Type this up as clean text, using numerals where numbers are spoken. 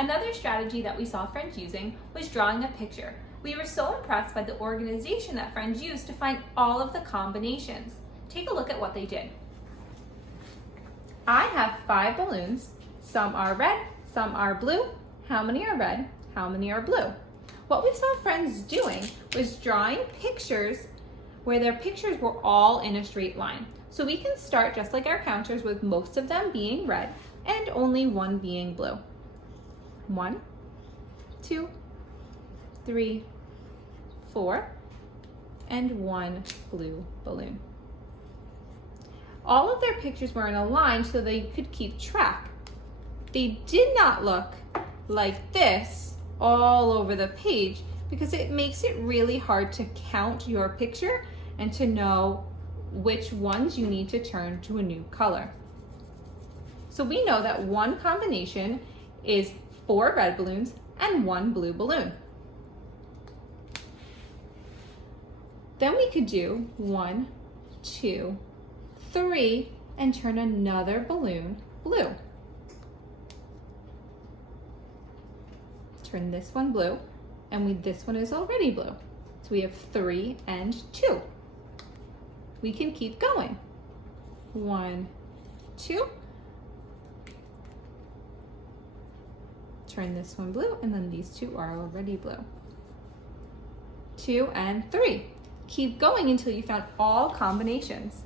Another strategy that we saw friends using was drawing a picture. We were so impressed by the organization that friends used to find all of the combinations. Take a look at what they did. I have 5 balloons. Some are red, some are blue. How many are red? How many are blue? What we saw friends doing was drawing pictures where their pictures were all in a straight line. So we can start just like our counters with most of them being red and only one being blue. 1, 2, 3, 4, and 1 blue balloon. All of their pictures were in a line so they could keep track. They did not look like this all over the page because it makes it really hard to count your picture and to know which ones you need to turn to a new color. So we know that one combination is 4 red balloons and 1 blue balloon. Then we could do 1, 2, 3, and turn another balloon blue. Turn this one blue, and this one is already blue. So we have 3 and 2. We can keep going. 1, 2. Turn this one blue, and then these 2 are already blue. 2 and 3. Keep going until you found all combinations.